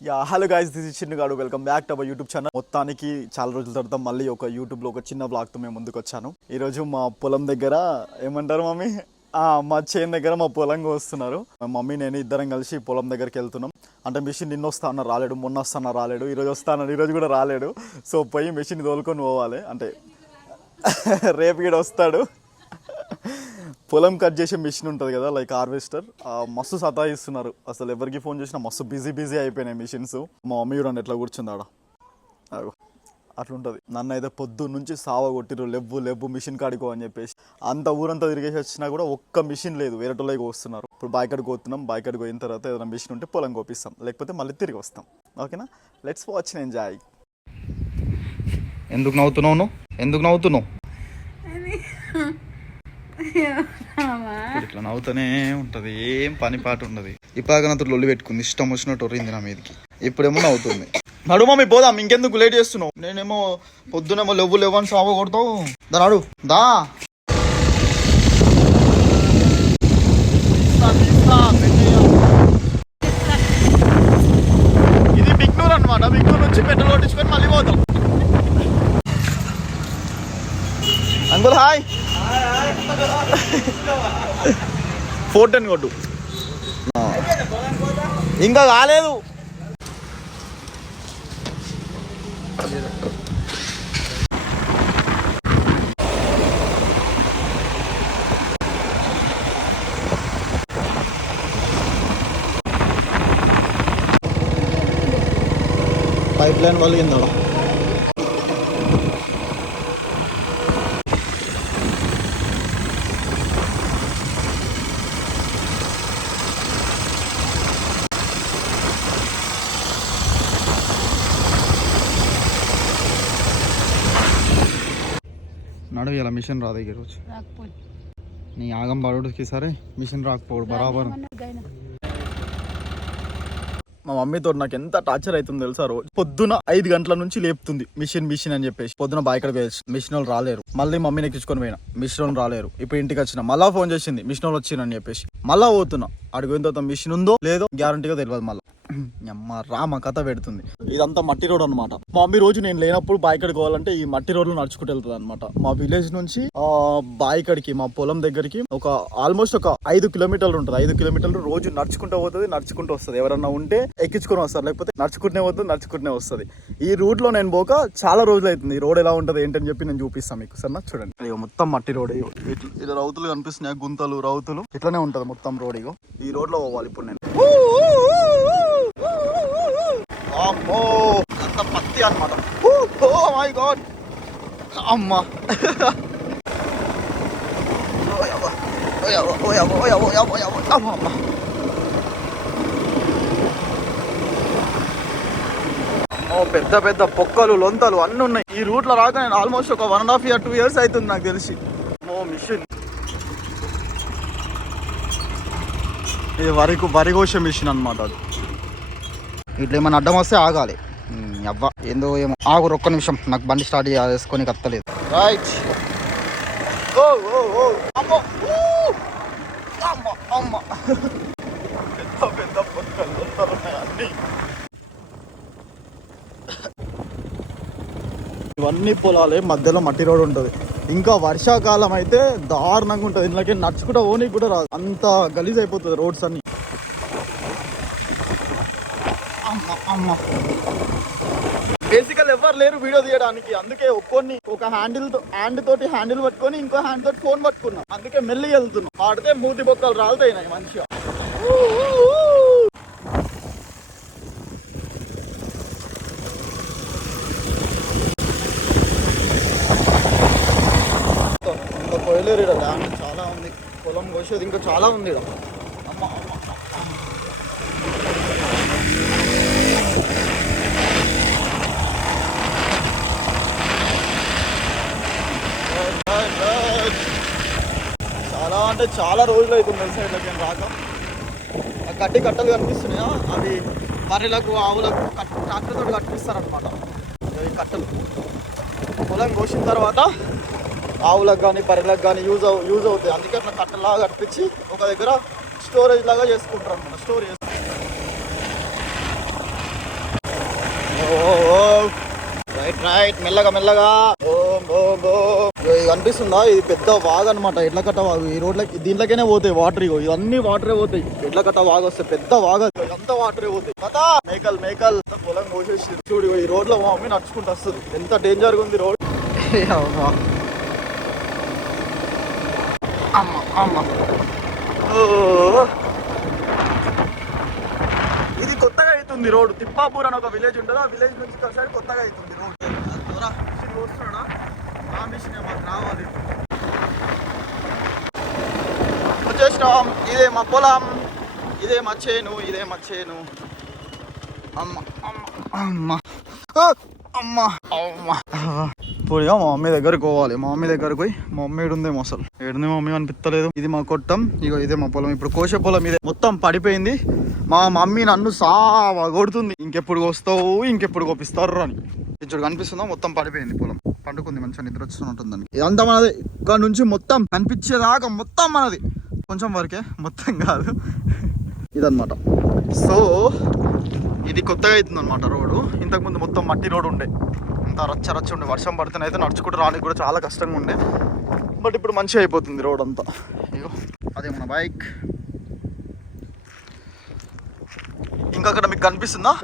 Yeah hello guys this is Chinnagadu welcome back to our YouTube channel మొత్తానికి చాలా రోజుల తర్వాత మళ్ళీ ఒక యూట్యూబ్లో ఒక చిన్న బ్లాగ్తో మేము ముందుకు వచ్చాను. ఈ రోజు మా పొలం దగ్గర ఏమంటారు మమ్మీ? మా చేను దగ్గర మా పొలం వస్తున్నారు మా మమ్మీ నేను ఇద్దరం కలిసి పొలం దగ్గరికి వెళ్తున్నాం. అంటే మిషన్ నిన్న వస్తా అన్న రాలేడు మొన్న వస్తాన రాలేడు ఈరోజు రోజు ఈరోజు కూడా రాలేడు. సో పోయి మిషన్ తోలుకొని పోవాలి. అంటే రేపు కూడా వస్తాడు. పొలం కట్ చేసే మిషన్ ఉంటుంది కదా లైక్ హార్వెస్టర్ మస్తు సతాయిస్తున్నారు. అసలు ఎవరికి ఫోన్ చేసినా మస్తు బిజీ బిజీ అయిపోయినాయి మిషన్స్ మా మమ్మీ చూడండి ఎట్లా కూర్చుంది ఆడ అట్లుంటుంది. నన్ను అయితే పొద్దు నుంచి సావ కొట్టిరు లెవ్వు లెవ్వు మిషన్ కాడికో అని చెప్పేసి. అంత ఊరంతా తిరిగేసి వచ్చినా కూడా ఒక్క మిషన్ లేదు వేరేటోళ్ళకి వస్తున్నారు ఇప్పుడు బాయికాడికి కోతున్నాం బాయికాడికి పోయిన తర్వాత ఏదైనా మిషన్ ఉంటే పొలం కోపిస్తాం. లేకపోతే మళ్ళీ తిరిగి వస్తాం. ఓకేనా? లెట్స్ వాచ్ ఎంజాయ్ ఎందుకు నవ్వుతున్నావు నువ్వు? ఎందుకు నవ్వుతున్నావు? ఇట్లా నవ్వుతూనే ఉంటది. ఏం పని పాట ఉండదు. ఇప్పటికైనా అతను లొల్లి పెట్టుకుంది. ఇష్టం వచ్చినట్టు వరింది నా మీదకి. ఇప్పుడేమో నవ్వుతుంది. నడు మమ్మీ పోదాం. ఇంకెందుకు లేట్ చేస్తున్నావు? నేనేమో పొద్దునేమో లెవ్వు లేవు అని సాగు కొడతావు. దా నడు. దా. ఇది బిగ్నూర్ అనమాట బిగ్నూర్ నుంచి పెట్రోల్ కొట్టించుకొని మళ్ళీ పోతాం అందులో హాయ్. ఫోర్ టెన్ కొట్టు ఇంకా కాలేదు. పైప్ లైన్ వాళ్ళు కింద నడు ఇలా మిషన్ రాదు ఈ రోజు నీ ఆగం పడుడికి సరే మిషన్ రాకపోడు బరాబర్. మా మమ్మీతో నాకు ఎంత టార్చర్ అవుతుంది తెలుసా రోజు పొద్దున ఐదు గంటల నుంచి లేపుతుంది మిషన్ మిషన్ అని చెప్పేసి. పొద్దున బాయ్ ఇక్కడ వేసి మిషన్ వాళ్ళు రాలేరు. మళ్ళీ మమ్మీని ఎక్కించుకొని పోయినా మిషన్ వాళ్ళు రాలేరు. ఇప్పుడు ఇంటికి వచ్చిన మళ్ళా ఫోన్ చేసింది మిషన్ వాళ్ళు వచ్చిందని చెప్పేసి. మళ్ళా పోతున్నా. అడిగిన తర్వాత మిషన్ ఉందో లేదో గ్యారంటీగా తెలియదు మళ్ళీ. అమ్మ రామ కథ పెడుతుంది. ఇదంతా మట్టి రోడ్ అనమాట మా మమ్మీ రోజు నేను లేనప్పుడు బాయికడికి పోవాలంటే ఈ మట్టి రోడ్లో నడుచుకుంటూ వెళ్తుంది అనమాట మా విలేజ్ నుంచి ఆ బాయికడికి మా పొలం దగ్గరికి ఒక ఆల్మోస్ట్ ఒక ఐదు కిలోమీటర్లు ఉంటుంది. ఐదు కిలోమీటర్లు రోజు నడుచుకుంటూ పోతుంది నడుచుకుంటూ వస్తుంది. ఎవరన్నా ఉంటే ఎక్కించుకొని వస్తారు. లేకపోతే నడుచుకుంటూనే పోతుంది నడుచుకుంటూనే వస్తుంది. ఈ రూట్లో నేను పోక చాలా రోజులు అవుతుంది. ఈ రోడ్ ఎలా ఉంటుంది ఏంటని చెప్పి నేను చూపిస్తాను మీకు. సరేనా? చూడండి. మొత్తం మట్టి రోడ్ ఇట్లా ఇలా రౌతులు కనిపిస్తున్నాయి గుంతలు రౌతులు. ఇట్లానే ఉంటది మొత్తం రోడ్ ఇగో. ఈ రోడ్లో పోవాలి ఇప్పుడు నేను. అమ్మో అంత పత్తి అనమాట ఓ మై గాడ్. అమ్మ, అమ్మ. ఓ పెద్ద పెద్ద పొక్కలు లొంతలు అన్నీ ఉన్నాయి. ఈ రూట్లో రాక నేను ఆల్మోస్ట్ ఒక one and half year two years అవుతుంది నాకు తెలిసి. ఓ మిషన్. ఇది వరి వరి కోసే మిషన్ అనమాట అది. ఇట్లా ఏమైనా అడ్డం వస్తే ఆగాలి. అవ్వ ఏందో ఏమో. ఆగు ఒక్క నిమిషం. నాకు బండి స్టార్ట్ చేసుకొని కత్తలేదు. రైట్ ఇవన్నీ పొలాలే మధ్యలో మట్టి రోడ్ ఉంటుంది. ఇంకా వర్షాకాలం అయితే దారుణంగా ఉంటుంది. ఇందులోకి నడుచుకుంటా ఓనికి కూడా రాదు. అంత గలీజ్ అయిపోతుంది రోడ్స్ అన్ని. అమ్మ బేసికల్ ఎవరు లేరు వీడియో తీయడానికి. అందుకే ఒక్కొని ఒక హ్యాండిల్ హ్యాండ్ తోటి హ్యాండిల్ పట్టుకొని ఇంకో హ్యాండ్ తోటి ఫోన్ పట్టుకున్నాం. అందుకే మెల్లి వెళ్తున్నాం. ఆడితే మూతి బొక్కలు రాలుతాయి నాకు మంచిగా ఊ, ఊ, ఊ. ఇంకా పోయలేరు ఇక్కడ ల్యాండ్ చాలా ఉంది పొలం ఇంకా చాలా ఉంది ఇక్కడ. చాలా అంటే చాలా రోజులు అవుతుంది తెలుసా ఇట్లా రాక? ఆ గడ్డి కట్టలు కనిపిస్తున్నాయా? అవి బర్రెలకు ఆవులకు కట్ ట్రాక్టర్తో కట్టిస్తారనమాట ఈ కట్టలు. పొలం కోసిన తర్వాత ఆవులకు కానీ బర్రెలకు కానీ యూజ్ అవు యూజ్ అవుతాయి. అందుకే అట్లా కట్టలాగా కట్టించి ఒక దగ్గర స్టోరేజ్ లాగా చేసుకుంటారు అనమాట స్టోర్ రైట్ రైట్ మెల్లగా మెల్లగా. కనిపిస్తుందా? ఇది పెద్ద వాగ్ అనమాట ఎడ్ల కట్ట వాగు. ఈ రోడ్ల దీంట్లోకేనే పోతాయి వాటర్ ఇగో. ఇవన్నీ వాటరే పోతాయి. ఎడ్ల కట్ట వాగు వస్తాయి పెద్ద వాగు అంత వాటరే పోతాయి. కదా మేకల్ మేకల్. పొలం కోసేసి చూడు ఈ రోడ్లో మా మమ్మీ నడుచుకుంటూ వస్తుంది. ఎంత డేంజర్గా ఉంది రోడ్. అమ్మ. ఓ. ఇది కొత్తగా అవుతుంది రోడ్ తిప్పాపూర్ అని ఒక విలేజ్ ఉంటుంది ఆ విలేజ్ నుంచి ఒకసారి సైడ్ కొత్తగా అవుతుంది రోడ్ మిషన్ వస్తున్నాడా? ఆ మిషన్ మాకు రావాలి? వచ్చేసినాం. ఇదే మా పొలం. ఇదే మా చేను. ఇదే మా చేను. అమ్మ అమ్మ అమ్మ. అమ్మ అమ్మ. ఇప్పుడు మా మమ్మీ దగ్గరికి పోవాలి. మా మమ్మీ దగ్గరకు పోయి మా మమ్మీ ఏడుందేమో అసలు. ఏడుంది మమ్మీ అనిపిస్తలేదు ఇది మా కొట్టం ఇగో ఇదే మా పొలం. ఇప్పుడు కోసే పొలం ఇదే. మొత్తం పడిపోయింది. మా మమ్మీ నన్ను సావా కొడుతుంది. ఇంకెప్పుడు వస్తావు ఇంకెప్పుడు కోపిస్తారు అని. ఇప్పుడు కనిపిస్తుందా? మొత్తం పడిపోయింది పొలం. పండుకుంది మంచిగా నిద్ర వస్తున్నట్టుంది దానికి. ఇదంతా మనది. ఇక్కడ నుంచి మొత్తం కనిపించేదాకా మొత్తం మనది. కొంచెం వరకే మొత్తం కాదు. ఇదన్నమాట. సో ఇది కొత్తగా అవుతుంది అనమాట రోడ్డు. ఇంతకుముందు మొత్తం మట్టి రోడ్డు ఉండే. అంత రచ్చ రచ్చ ఉండే. వర్షం పడితేనే అయితే నడుచుకుంటూ రానికి కూడా చాలా కష్టంగా ఉండే. బట్ ఇప్పుడు మంచిగా అయిపోతుంది రోడ్ అంతా. ఇగో అదే మన బైక్. ఇంకా అక్కడ మీకు కనిపిస్తుందా?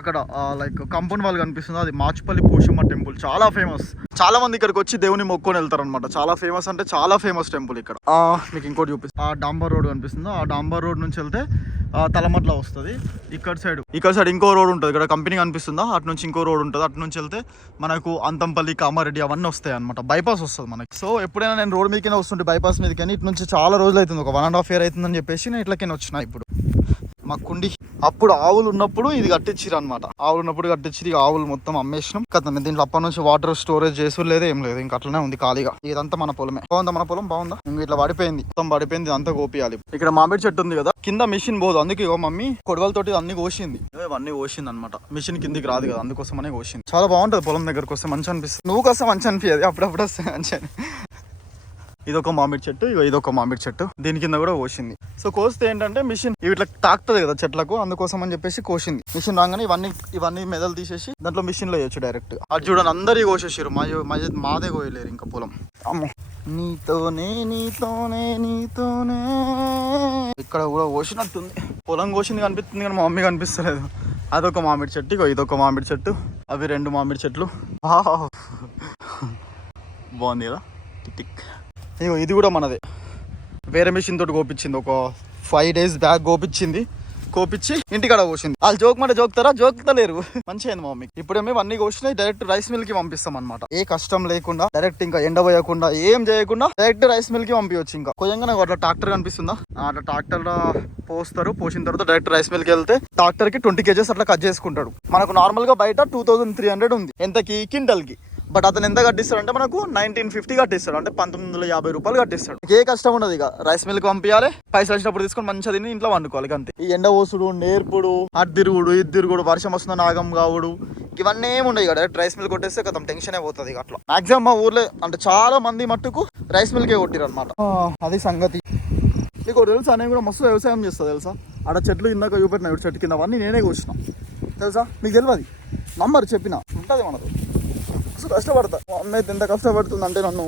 అక్కడ లైక్ కంపౌండ్ వాళ్ళు కనిపిస్తుంది. అది మాచుపల్లి పోషమ్మ టెంపుల్. చాలా ఫేమస్ చాలా మంది ఇక్కడికి వచ్చి దేవుని మొక్కుకొని వెళ్తారు అనమాట చాలా ఫేమస్ అంటే చాలా ఫేమస్ టెంపుల్ ఇక్కడ. మీకు ఇంకోటి చూపిస్తా. ఆ డాంబర్ రోడ్ కనిపిస్తుంది? ఆ డాంబర్ రోడ్ నుంచి వెళ్తే తలమట్ల వస్తుంది. ఇక్కడ సైడ్ ఇక్కడ సైడ్ ఇంకో రోడ్ ఉంటుంది. ఇక్కడ కంపెనీ కనిపిస్తుందా? అటు నుంచి ఇంకో రోడ్ ఉంటుంది. అటు నుంచి వెళ్తే మనకు అంతంపల్లి కామారెడ్డి అవన్నీ వస్తాయి అనమాట బైపాస్ వస్తుంది మనకి. సో ఎప్పుడైనా నేను రోడ్ మీదకి వస్తుంటే బైపాస్ మీద కానీ ఇటు నుంచి చాలా రోజులు అవుతుంది. ఒక వన్ అండ్ హాఫ్ ఇయర్ అవుతుందని చెప్పేసి నేను ఇట్లకైనా వచ్చిన ఇప్పుడు. మా కుండి. అప్పుడు ఆవులు ఉన్నప్పుడు ఇది కట్టించారు అనమాట ఆవులు ఉన్నప్పుడు కట్టించి ఆవులు మొత్తం అమ్మేసినాం. కదా దీంట్లో అప్పటి నుంచి వాటర్ స్టోరేజ్ చేసు లేదు ఏం లేదు. ఇంకా అట్లనే ఉంది ఖాళీగా. ఇదంతా మన పొలమే. బాగుందా మన పొలం? బాగుందా? ఇంక ఇట్లా పడిపోయింది. మొత్తం పడిపోయింది అంతా కోపియాలి. ఇక్కడ మామిడి చెట్టు ఉంది కదా కింద మిషన్ పోదు. అందుకే ఇగో మమ్మీ కొడవలతోటి అన్ని కోసింది. అన్ని కోసింది అనమాట మిషన్ కిందికి రాదు కదా అందుకోసమనే కోసింది. చాలా బాగుంటది పొలం దగ్గరకు వస్తే మంచి అనిపిస్తుంది. నువ్వు కోసం మంచి అనిపించదు అప్పుడప్పుడు వస్తే మంచి ఇదొక మామిడి చెట్టు ఇగో ఇదొక మామిడి చెట్టు. దీని కింద కూడా కోసింది. సో కోస్తే ఏంటంటే మిషన్ ఇవి ఇట్లా తాకుతుంది కదా చెట్లకు అందుకోసం అని చెప్పేసి కోసింది. మిషన్ రాగానే ఇవన్నీ ఇవన్నీ మెదలు తీసేసి దాంట్లో మిషన్లో వేయచ్చు డైరెక్ట్ అది చూడండి అందరి కోసేసారు మా మాదే కోయలేరు ఇంకా పొలం. అమ్మో. నీతోనే నీతోనే నీతోనే. ఇక్కడ కూడా కోసినట్టుంది. పొలం కోసింది కనిపిస్తుంది కానీ మా మమ్మీ కనిపిస్తలేదు. అదొక మామిడి చెట్టు ఇగో ఇదొక మామిడి చెట్టు. అవి రెండు మామిడి చెట్లు. బాగుంది కదా? Tick tick. ఇగో ఇది కూడా మనదే. వేరే మిషన్ తోటి కోపించింది. ఒక ఫైవ్ డేస్ బ్యాక్ కోపించింది. కోపించి ఇంటికాడ కోసింది. వాళ్ళు జోక్ మాట జోక్తారా? జోక్తలేరు. మంచిగా అయింది మా మమ్మీకి. మేము అన్ని కోసినాయి డైరెక్ట్ రైస్ మిల్కి పంపిస్తాం అనమాట ఏ కష్టం లేకుండా డైరెక్ట్ ఇంకా ఎండబోయకుండా ఏం చేయకుండా డైరెక్ట్ రైస్ మిల్కి పంపించవచ్చు ఇంకా. కొయ్యంగా నాకు అట్లా ట్రాక్టర్ కనిపిస్తుందా? అట్లా ట్రాక్టర్ పోస్తారు. పోసిన తర్వాత డైరెక్ట్ రైస్ మిల్కి వెళ్తే ట్రాక్టర్కి ట్వంటీ కేజెస్ అట్లా కట్ చేసుకుంటాడు. మనకు నార్మల్గా బయట టూ థౌసండ్ త్రీ హండ్రెడ్ ఉంది. ఎంతకి కింటల్కి బట్ అతను ఎంత కట్టిస్తాడు అంటే మనకు నైన్టీన్ ఫిఫ్టీ కట్టిస్తాడు. అంటే పంతొమ్మిది వందల యాభై రూపాయలు కట్టిస్తాడు. ఏ కష్టం ఉండదు ఇక. రైస్ మిల్క్ పంపించాలి పైసలు వచ్చినప్పుడు తీసుకొని మంచిగా తిని ఇంట్లో వండుకోవాలి అంతే. ఈ ఎండ పోసుడు నేర్పుడు అటు తిరుగుడు ఇది తిరుగుడు వర్షం వస్తున్న నాగం కావుడు ఇవన్నీ ఏమి ఉండవు ఇక. డైరెక్ట్ రైస్ మిల్ కొట్టేస్తే కథం టెన్షన్ అయిపోతుంది ఇక అట్లా. మాక్సిమం మా ఊర్లో అంటే చాలా మంది మట్టుకు రైస్ మిల్కే కొట్టిరు అనమాట అది సంగతి. నీకు తెలుసా? నేను కూడా మస్తు వ్యవసాయం చేస్తా తెలుసా? ఆడ చెట్లు ఇందాక చూపెట్టిన చెట్టు కింద అవన్నీ నేనే కూర్చున్నా తెలుసా? నీకు తెలియదు నంబర్ చెప్పిన. ఉంటుంది మనకు. మస్తు కష్టపడతా. మా మమ్మీ అయితే ఎంత కష్టపడుతుంది అంటే నన్ను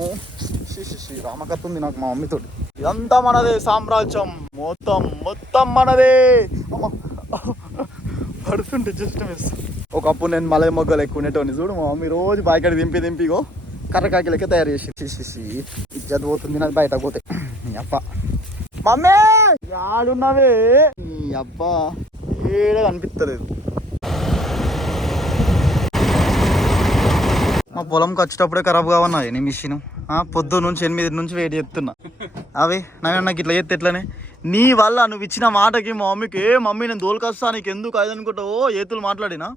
షీ రామకత్తుంది నాకు మా మమ్మీతోటి. ఇదంతా మనదే సామ్రాజ్యం. మొత్తం మొత్తం మనదే. అమ్మ. పడుతుంటే జస్ట్ మిస్ ఒకప్పుడు నేను మలై మొగ్గలు ఎక్కువ ఉండేటోని చూడు మా మమ్మీ రోజు బాయికాడ దింపి దింపిగో కర్రకాకి లెక్క తయారు చేసి షీ ఇజ్జత్ పోతుంది నాది బయట పోతే. నీ అప్ప మమ్మీ! ఆడున్నావే నీ అబ్బా. ఏడే కనిపిస్తలేదు. మా పొలంకి వచ్చేటప్పుడే ఖరాబ్ కావన్నది నీ మిషన్. పొద్దు నుంచి ఎనిమిది నుంచి వెయిట్ చేస్తున్నా. అవి నవీన నాకు ఇట్లా చేస్తే ఎట్లనే? నీ వల్ల నువ్వు ఇచ్చిన మాటకి మా మమ్మీకి ఏ మమ్మీ నేను దోలుకొస్తా నీకు ఎందుకు అది ఏతులు మాట్లాడినా.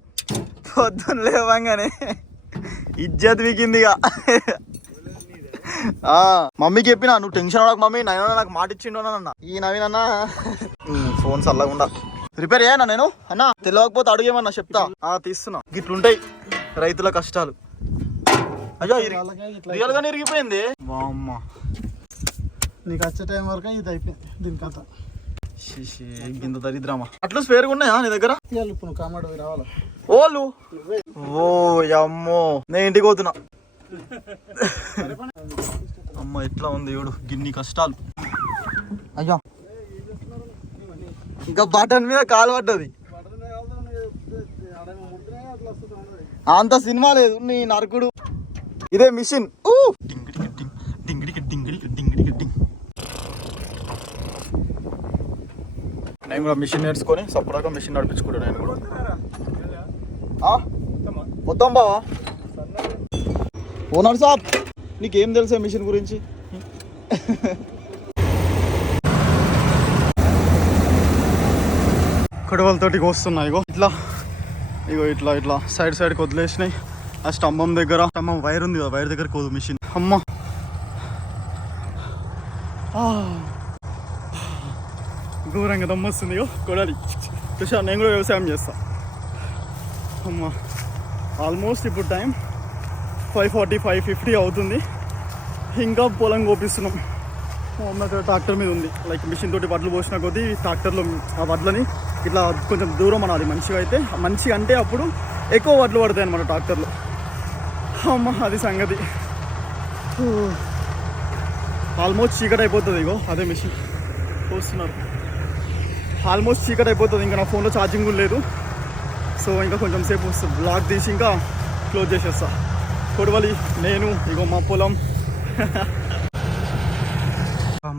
పొద్దున్న లేవంగానే ఇజ్జత్ వీకిందిగా ఆ, మమ్మీకి చెప్పినా నువ్వు టెన్షన్ అవ్వకు మమ్మీ నైనా నాకు మాట ఇచ్చిండు అన్న. ఈ నవీన్ అన్న ఫోన్ చల్లకుండా రిపేర్ చేయనా నేను? అన్నా తెలియకపోతే అడుగేమన్నా చెప్తా. ఆ తీస్తున్నా. గిట్లుంటాయి రైతుల కష్టాలు. అయ్యో రియల్గా ఇరిగిపోయింది. వామ్మ. నీకు వచ్చే టైం వరకు ఇది అయిపోయింది దీని కథ. గింత దరిద్రమా. అట్లు స్పేర్గా ఉన్నాయా నీ దగ్గర? ఇప్పుడు కామాడు రావాలా? ఓళ్ళు ఓ అమ్మో. నేను ఇంటికి పోతున్నా. అమ్మ ఎట్లా ఉంది చూడు గిన్ని కష్టాలు. అయ్యా. ఇంకా బటన్ మీద కాలు పడ్డది. అంత సినిమా లేదు నీ నరకుడు. ఇదే మిషన్. నేను కూడా మిషన్ నేర్చుకొని సపరేట్గా మిషన్ నడిపించుకుంటాను నేను కూడా? వద్దాం బావా. ఓనర్ సాబ్ నీకేం తెలుసా మిషన్ గురించి? కడవలతోటి వస్తున్నాయి ఇగో. ఇట్లా. ఇగో ఇట్లా ఇట్లా. సైడ్ సైడ్కి వదిలేసినాయి. ఆ స్తంభం దగ్గర స్తంభం వైర్ ఉంది కదా వైర్ దగ్గర కోదు మిషన్. అమ్మ. ఘోరంగా దమ్మొస్తుంది కొడాలి. చూసా నేను కూడా వ్యవసాయం చేస్తా. అమ్మా. ఆల్మోస్ట్ ఇప్పుడు time five forty five fifty అవుతుంది. ఇంకా పొలం కోపిస్తున్నాం. అమ్మ అక్కడ ట్రాక్టర్ మీద ఉంది. లైక్ మిషన్ తోటి వడ్లు పోసిన కొద్దీ ట్రాక్టర్లో ఆ వడ్లని ఇట్లా కొంచెం దూరం అనాలి. మంచిగా అయితే మంచిగా అంటే అప్పుడు ఎక్కువ వడ్లు పడతాయి అనమాట ట్రాక్టర్లో. అమ్మ అది సంగతి. ఆల్మోస్ట్ చీకటి అయిపోతుంది ఇగో అదే మిషన్ పోస్తున్నారు. ఆల్మోస్ట్ చీకటి అయిపోతుంది ఇంకా నా ఫోన్లో ఛార్జింగ్ కూడా లేదు. సో ఇంకా కొంచెం సేపు బ్లాక్ తీసి ఇంకా క్లోజ్ చేసేస్తా. కొడవలి నేను ఇగో మా పొలం.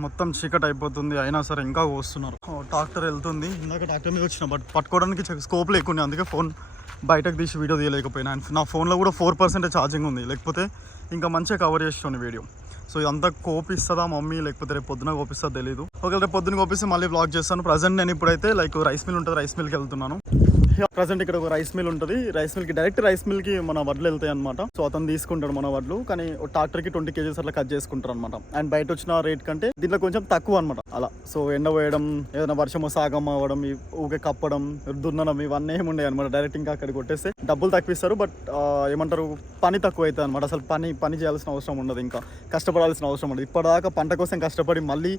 మొత్తం చీకటి అయిపోతుంది అయినా సరే ఇంకా వస్తున్నారు ట్రాక్టర్ వెళ్తుంది. ఇందాక ట్రాక్టర్ మీద వచ్చిన బట్ పట్టుకోవడానికి స్కోప్ లేకుండా అందుకే ఫోన్ బయటకు తీసి వీడియో తీయలేకపోయినా. నా ఫోన్లో కూడా ఫోర్ పర్సెంట్ ఛార్జింగ్ ఉంది. లేకపోతే ఇంకా మంచిగా కవర్ చేస్తుండే వీడియో. సో ఇదంతా కోపిస్తుందా మమ్మీ? లేకపోతే రేపు పొద్దున కోపిస్తుందో తెలియదు ఒకవేళ రేపు పొద్దున కోపిస్తే మళ్ళీ బ్లాగ్ చేస్తాను. ప్రజెంట్ నేను ఇప్పుడైతే లైక్ రైస్ మిల్ ఉంటుంది రైస్ మిల్కి వెళ్తున్నాను. ప్రజెంట్ ఇక్కడ ఒక రైస్ మిల్ ఉంటుంది. రైస్ మిల్కి డైరెక్ట్ రైస్ మిల్కి మన వడ్లు వెళ్తాయి అనమాట సో అతను తీసుకుంటాడు మన వడ్లు కానీ ట్రాక్టర్కి ట్వంటీ కేజీస్ అట్లా కట్ చేసుకుంటారు అనమాట అండ్ బయట వచ్చిన రేట్ కంటే దీంట్లో కొంచెం తక్కువ అనమాట అలా. సో ఎండ పోయడం ఏదైనా వర్షము సాగం అవ్వడం ఊకే కప్పడం దున్నడం ఇవన్నీ ఏమి ఉండేవి అనమాట డైరెక్ట్ ఇంకా అక్కడ కొట్టేస్తే డబ్బులు తక్కువ ఇస్తారు బట్ ఏమంటారు పని తక్కువ అవుతుంది అనమాట అసలు పని పని చేయాల్సిన అవసరం ఉండదు ఇంకా. కష్టపడాల్సిన అవసరం ఉండదు. ఇప్పటిదాకా పంట కోసం కష్టపడి మళ్ళీ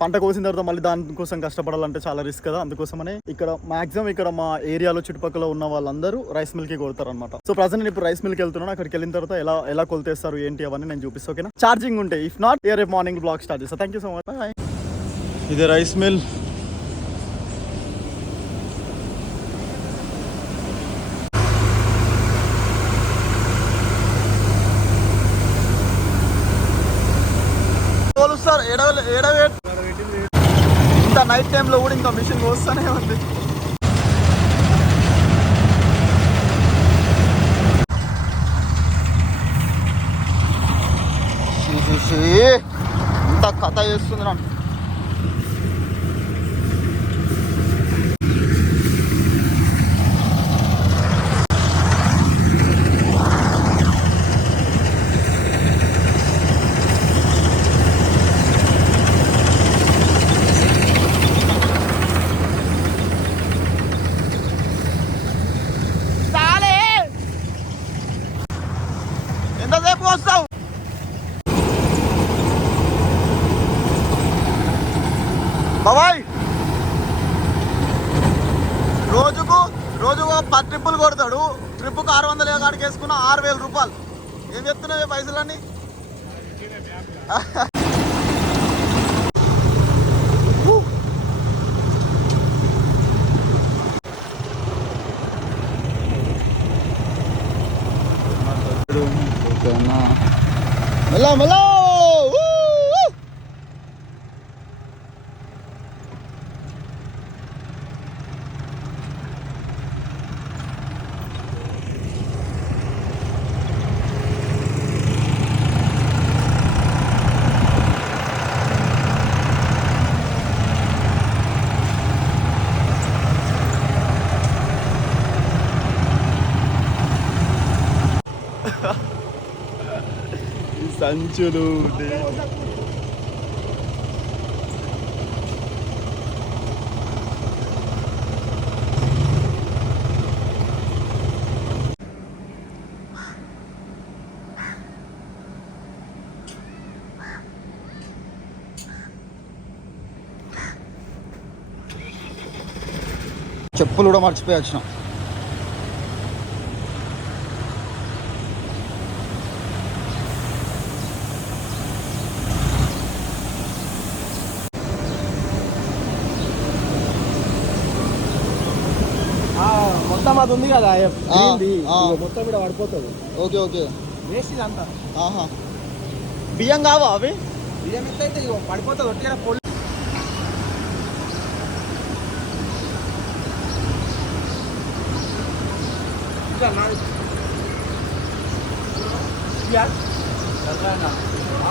పంట కోసిన తర్వాత మళ్ళీ దానికోసం కష్టపడాలంటే చాలా రిస్క్ కదా. అందుకోసమనే ఇక్కడ మాక్సిమం ఇక్కడ మా ఏరియాలో చుట్టుపక్కల ఉన్న వాళ్ళందరూ రైస్ మిల్కే కొడతారు అనమాట సో ప్రజెంట్ నేను ఇప్పుడు రైస్ మిల్కి వెళ్తున్నాను. అక్కడికి వెళ్ళిన తర్వాత ఎలా ఎలా కొలితేస్తారు ఏంటి అవన్నీ నేను చూపిస్తాను ఓకేనా? ఛార్జింగ్ ఉంటే ఇఫ్ నాట్ ఏ రేపు మార్నింగ్ బ్లాగ్ స్టార్ట్ చేస్తాను థ్యాంక్ యూ సో మచ్ ఇది రైస్ మిల్ సార్ ఎడవ ఎడవే ఇంత నైట్ టైంలో కూడా ఇంకా మిషన్ వస్తూనే ఉంది. ఇంత కథ చేస్తుంది నాకు అవాయ్ రోజుకు రోజు పది ట్రిప్పులు కొడతాడు. ట్రిప్పుకు ఆరు వందల కాడికి వేసుకున్న ఆరు వేల రూపాయలు. ఏం చెప్తున్నావు పైసలన్నీ? ఈ సంచులు దే- చెప్పులు కూడా మర్చిపోయి వచ్చిన మొత్తం అది ఉంది కదా మొత్తం ఇక్కడ పడిపోతుంది ఓకే ఓకే. వేస్ట్ అంతా ఆహా. బియ్యం కావా అవి? బియ్యం ఎంత అయితే ఇగో పడిపోతుంది ఒట్టిగా పొల్లు. ఇట్లా నాది. ఇయ్యా? ఆ,